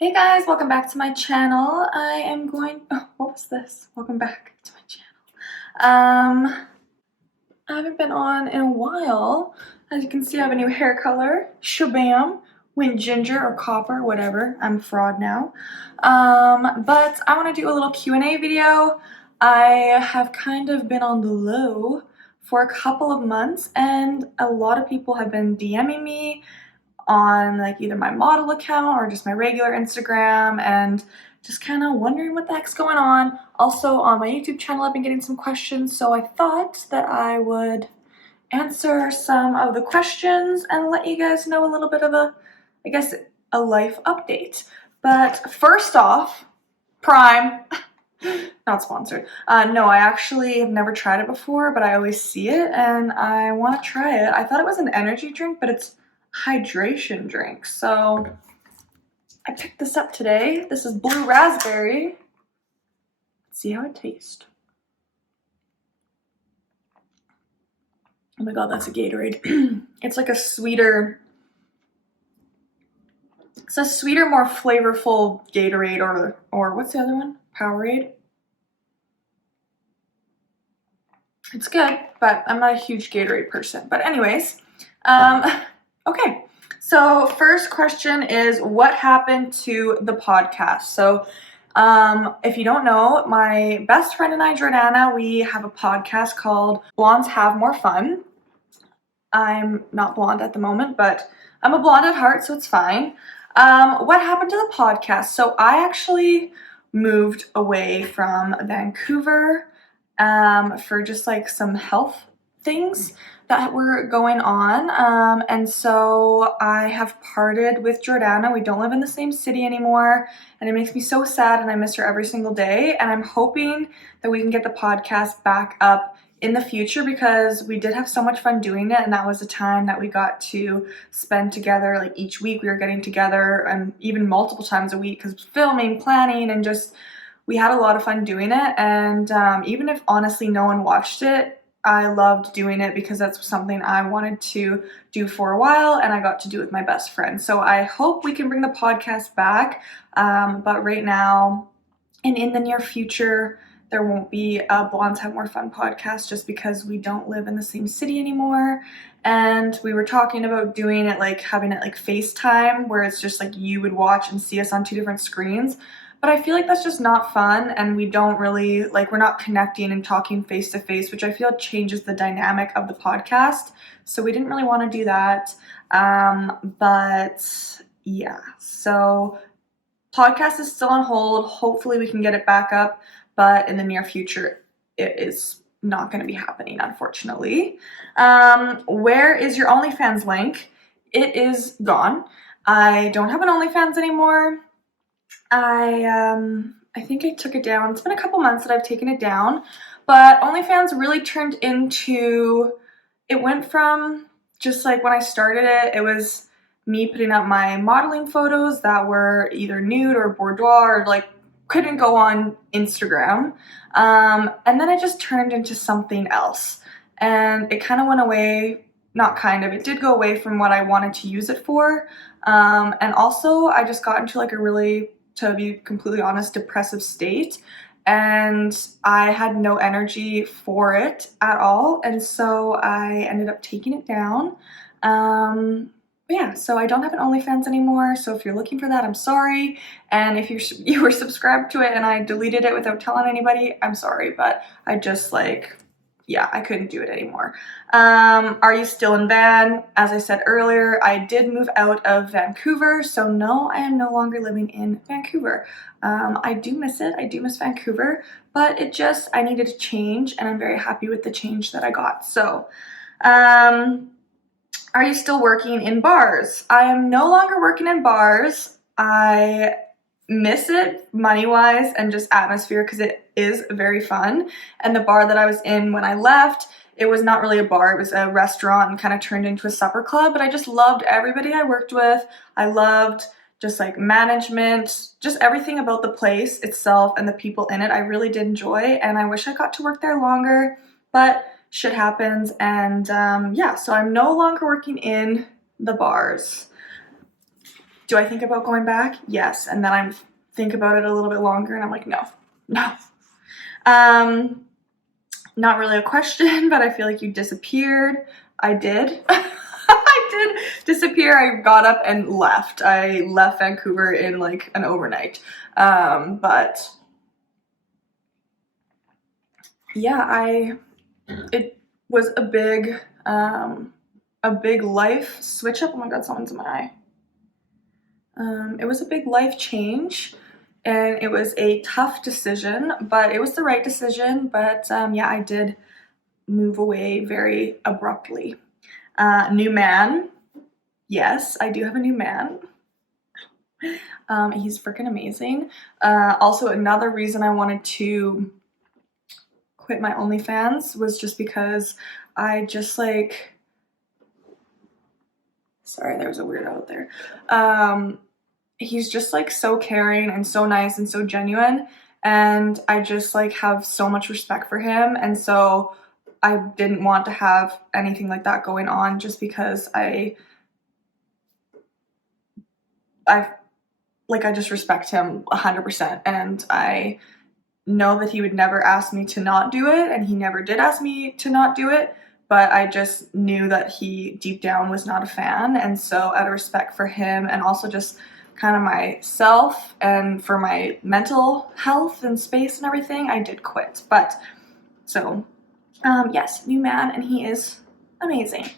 Hey guys, welcome back to my channel. What was this? Welcome back to my channel. I haven't been on in a while. As you can see, I have a new hair color. Shabam. Went ginger or copper, whatever. I'm a fraud now. But I want to do a little Q&A video. I have kind of been on the low for a couple of months, and a lot of people have been DMing me on like either my model account or just my regular Instagram, and just kind of wondering what the heck's going on. Also on my YouTube channel I've been getting some questions, so I thought that I would answer some of the questions and let you guys know a little bit of a life update. But first off, Prime, not sponsored. No, I actually have never tried it before, but I always see it and I want to try it. I thought it was an energy drink, but it's hydration drink. So I picked this up today. This is blue raspberry. Let's see how it tastes. Oh my god, that's a Gatorade. It's like a sweeter, more flavorful Gatorade, or what's the other one? Powerade. It's good, but I'm not a huge Gatorade person. But anyways, okay. So first question is, what happened to the podcast? So if you don't know, my best friend and I, Jordana, we have a podcast called Blondes Have More Fun. I'm not blonde at the moment, but I'm a blonde at heart, so it's fine. What happened to the podcast? So I actually moved away from Vancouver for just like some health things that were going on. And so I have parted with Jordana. We don't live in the same city anymore, and it makes me so sad, and I miss her every single day. And I'm hoping that we can get the podcast back up in the future, because we did have so much fun doing it, and that was a time that we got to spend together. Like each week we were getting together, and even multiple times a week, because filming, planning, and just we had a lot of fun doing it. And even if honestly no one watched it, I loved doing it because that's something I wanted to do for a while, and I got to do it with my best friend. So I hope we can bring the podcast back, but right now and in the near future, there won't be a Blondes Have More Fun podcast, just because we don't live in the same city anymore. And we were talking about doing it, like having it like FaceTime, where it's just like you would watch and see us on two different screens. But I feel like that's just not fun, and we don't really, like, we're not connecting and talking face to face, which I feel changes the dynamic of the podcast. So we didn't really want to do that. But yeah, so podcast is still on hold. Hopefully we can get it back up, but in the near future, it is not going to be happening, unfortunately. Where is your OnlyFans link? It is gone. I don't have an OnlyFans anymore. I think I took it down. It's been a couple months that I've taken it down, but OnlyFans really turned into, it went from just like when I started it, it was me putting up my modeling photos that were either nude or boudoir, or like couldn't go on Instagram. And then it just turned into something else. And it kind of went away, not kind of, it did go away from what I wanted to use it for. And also I just got into like a really, to be completely honest, depressive state. And I had no energy for it at all. And so I ended up taking it down. But yeah, so I don't have an OnlyFans anymore, so if you're looking for that, I'm sorry. And if you were subscribed to it and I deleted it without telling anybody, I'm sorry, but I just I couldn't do it anymore. Are you still in Van? As I said earlier, I did move out of Vancouver, so no, I am no longer living in Vancouver. I do miss it, I do miss Vancouver, but I needed a change, and I'm very happy with the change that I got. So, are you still working in bars? I am no longer working in bars. I miss it money-wise and just atmosphere, because it is very fun. And the bar that I was in when I left, it was not really a bar, it was a restaurant and kind of turned into a supper club, but I just loved everybody I worked with. I loved just like management, just everything about the place itself and the people in it. I really did enjoy, and I wish I got to work there longer, but shit happens. And yeah, so I'm no longer working in the bars. Do I think about going back? Yes. And then I think about it a little bit longer and I'm like, no. Not really a question, but I feel like you disappeared. I did. I did disappear. I got up and left. I left Vancouver in like an overnight. But yeah, it was a big life switch up. Oh my God, someone's in my eye. It was a big life change and it was a tough decision, but it was the right decision. But yeah, I did move away very abruptly. New man. Yes, I do have a new man. He's freaking amazing. Also, another reason I wanted to quit my OnlyFans was just because I just like, sorry, there was a weirdo out there. He's just like so caring and so nice and so genuine, and I just like have so much respect for him, and so I didn't want to have anything like that going on just because I just respect him 100%, and I know that he would never ask me to not do it, and he never did ask me to not do it, but I just knew that he deep down was not a fan, and so out of respect for him and also just kind of myself and for my mental health and space and everything, I did quit. But so yes, new man, and he is amazing.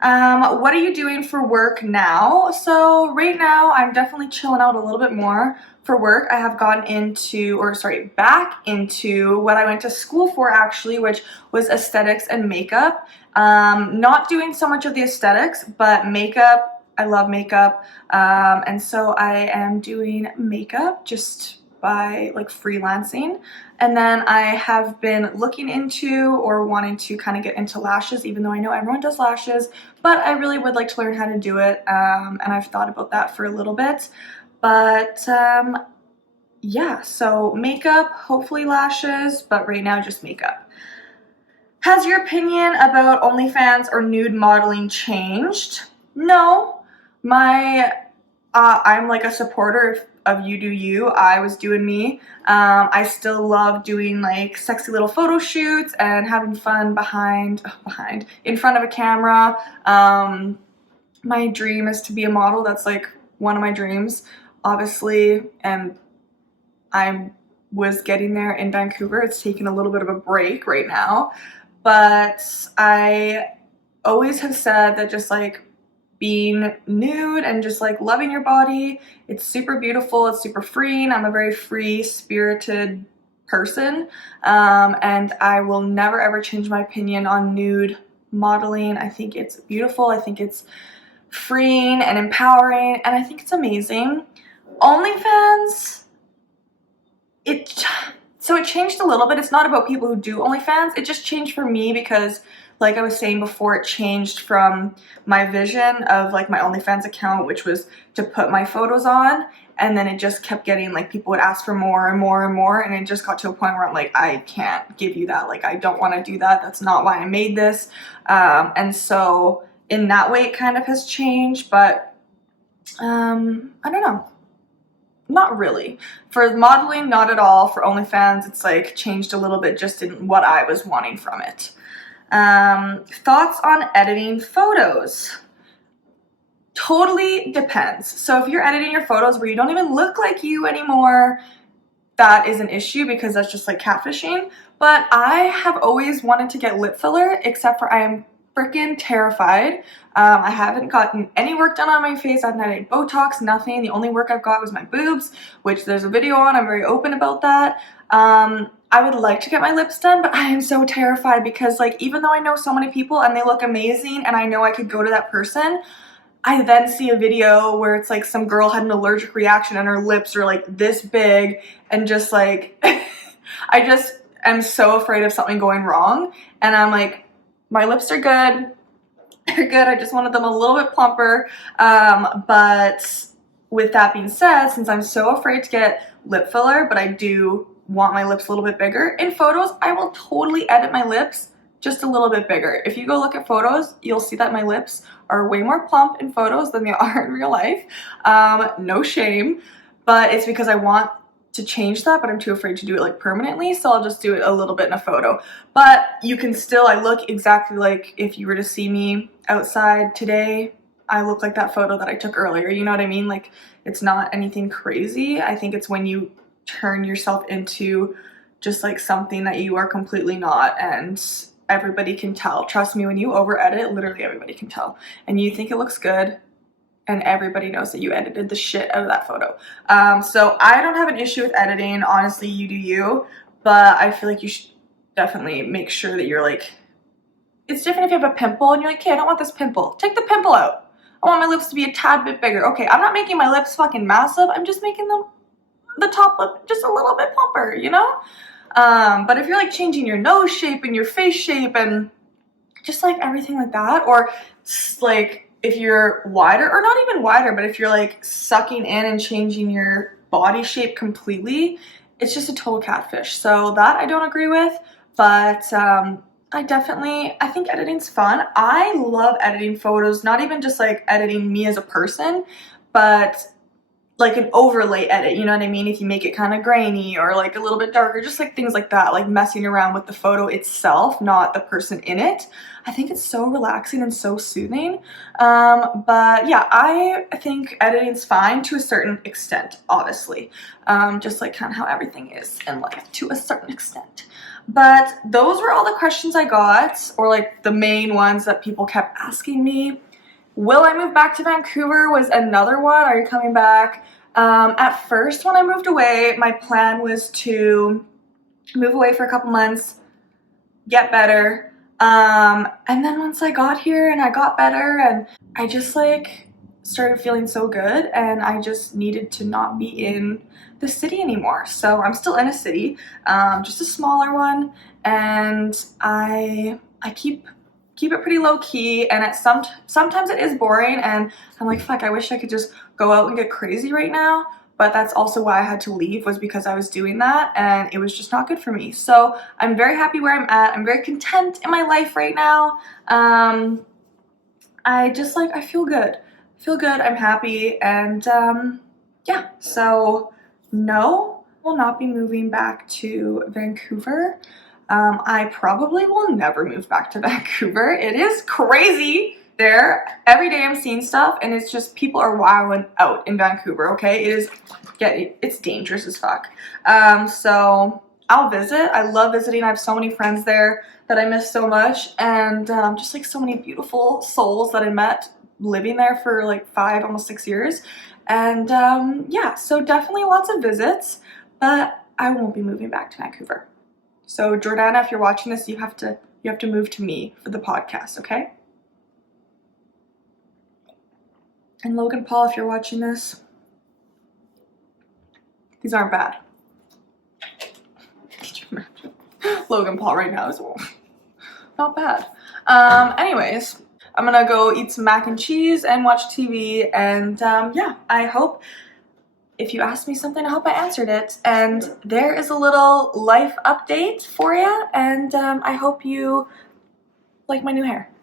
What are you doing for work now? So right now I'm definitely chilling out a little bit more for work. I have back into what I went to school for actually, which was aesthetics and makeup. Not doing so much of the aesthetics, but makeup. I love makeup. And so I am doing makeup just by like freelancing. And then I have been looking into or wanting to kind of get into lashes, even though I know everyone does lashes, but I really would like to learn how to do it. And I've thought about that for a little bit. But yeah, so makeup, hopefully lashes, but right now just makeup. Has your opinion about OnlyFans or nude modeling changed? No. I'm like a supporter of you do you. I was doing me. I still love doing like sexy little photo shoots and having fun in front of a camera. My dream is to be a model. That's like one of my dreams, obviously, and I was getting there in Vancouver. It's taken a little bit of a break right now, but I always have said that just like being nude and just like loving your body, it's super beautiful, it's super freeing. I'm a very free spirited person, and I will never ever change my opinion on nude modeling. I think it's beautiful, I think it's freeing and empowering, and I think it's amazing. OnlyFans, it changed a little bit. It's not about people who do OnlyFans, it just changed for me because, like I was saying before, it changed from my vision of like my OnlyFans account, which was to put my photos on, and then it just kept getting like people would ask for more and more and more, and it just got to a point where I'm like, I can't give you that, like I don't want to do that, that's not why I made this. And so in that way it kind of has changed, but I don't know. Not really. For modeling, not at all. For OnlyFans, it's like changed a little bit just in what I was wanting from it. Thoughts on editing photos? Totally depends. So if you're editing your photos where you don't even look like you anymore, that is an issue because that's just like catfishing. But I have always wanted to get lip filler, except for I am freaking terrified. I haven't gotten any work done on my face. I haven't had any Botox, nothing. The only work I've got was my boobs, which there's a video on. I'm very open about that. I would like to get my lips done, but I am so terrified because like even though I know so many people and they look amazing and I know I could go to that person, I then see a video where it's like some girl had an allergic reaction and her lips are like this big and just like I just am so afraid of something going wrong, and I'm like, my lips are good. They're good. I just wanted them a little bit plumper. But with that being said, since I'm so afraid to get lip filler, but I do want my lips a little bit bigger, in photos, I will totally edit my lips just a little bit bigger. If you go look at photos, you'll see that my lips are way more plump in photos than they are in real life. No shame, but it's because I want to change that, but I'm too afraid to do it like permanently, so I'll just do it a little bit in a photo. But you can still, I look exactly like if you were to see me outside today, I look like that photo that I took earlier, you know what I mean? Like, it's not anything crazy. I think it's when you turn yourself into just like something that you are completely not, and everybody can tell. Trust me, when you over edit, literally everybody can tell, and you think it looks good, and everybody knows that you edited the shit out of that photo. So I don't have an issue with editing. Honestly, you do you, but I feel like you should definitely make sure that you're like, it's different if you have a pimple and you're like, okay, I don't want this pimple. Take the pimple out. I want my lips to be a tad bit bigger. Okay, I'm not making my lips fucking massive. I'm just making them, the top lip, just a little bit plumper, you know? But if you're like changing your nose shape and your face shape and just like everything like that, or like if you're wider, or not even wider, but if you're like sucking in and changing your body shape completely, it's just a total catfish. So that I don't agree with, but I think editing's fun. I love editing photos, not even just like editing me as a person, but like an overlay edit, you know what I mean? If you make it kind of grainy or like a little bit darker, just like things like that, like messing around with the photo itself, not the person in it. I think it's so relaxing and so soothing. But yeah, I think editing's fine to a certain extent, obviously. Just like kind of how everything is in life to a certain extent. But those were all the questions I got, or like the main ones that people kept asking me. Will I move back to Vancouver was another one. Are you coming back? At first, when I moved away, my plan was to move away for a couple months, get better. And then once I got here and I got better, and I just like started feeling so good, and I just needed to not be in the city anymore. So I'm still in a city, just a smaller one, and I keep it pretty low key, and sometimes it is boring, and I'm like, fuck, I wish I could just go out and get crazy right now. But that's also why I had to leave, was because I was doing that and it was just not good for me. So I'm very happy where I'm at. I'm very content in my life right now. I just like, I feel good. I'm happy, and yeah, so no, I will not be moving back to Vancouver. I probably will never move back to Vancouver. It is crazy there. Every day I'm seeing stuff, and it's just, people are wilding out in Vancouver, okay? It's dangerous as fuck. So I'll visit. I love visiting. I have so many friends there that I miss so much, and just like so many beautiful souls that I met living there for like 5, almost 6 years. And yeah, so definitely lots of visits, but I won't be moving back to Vancouver. So Jordana, if you're watching this, you have to move to me for the podcast, okay? And Logan Paul, if you're watching this, these aren't bad. Could you imagine? Logan Paul right now is not bad. Anyways, I'm gonna go eat some mac and cheese and watch TV, and yeah, I hope, if you asked me something, I hope I answered it. And there is a little life update for you, and I hope you like my new hair.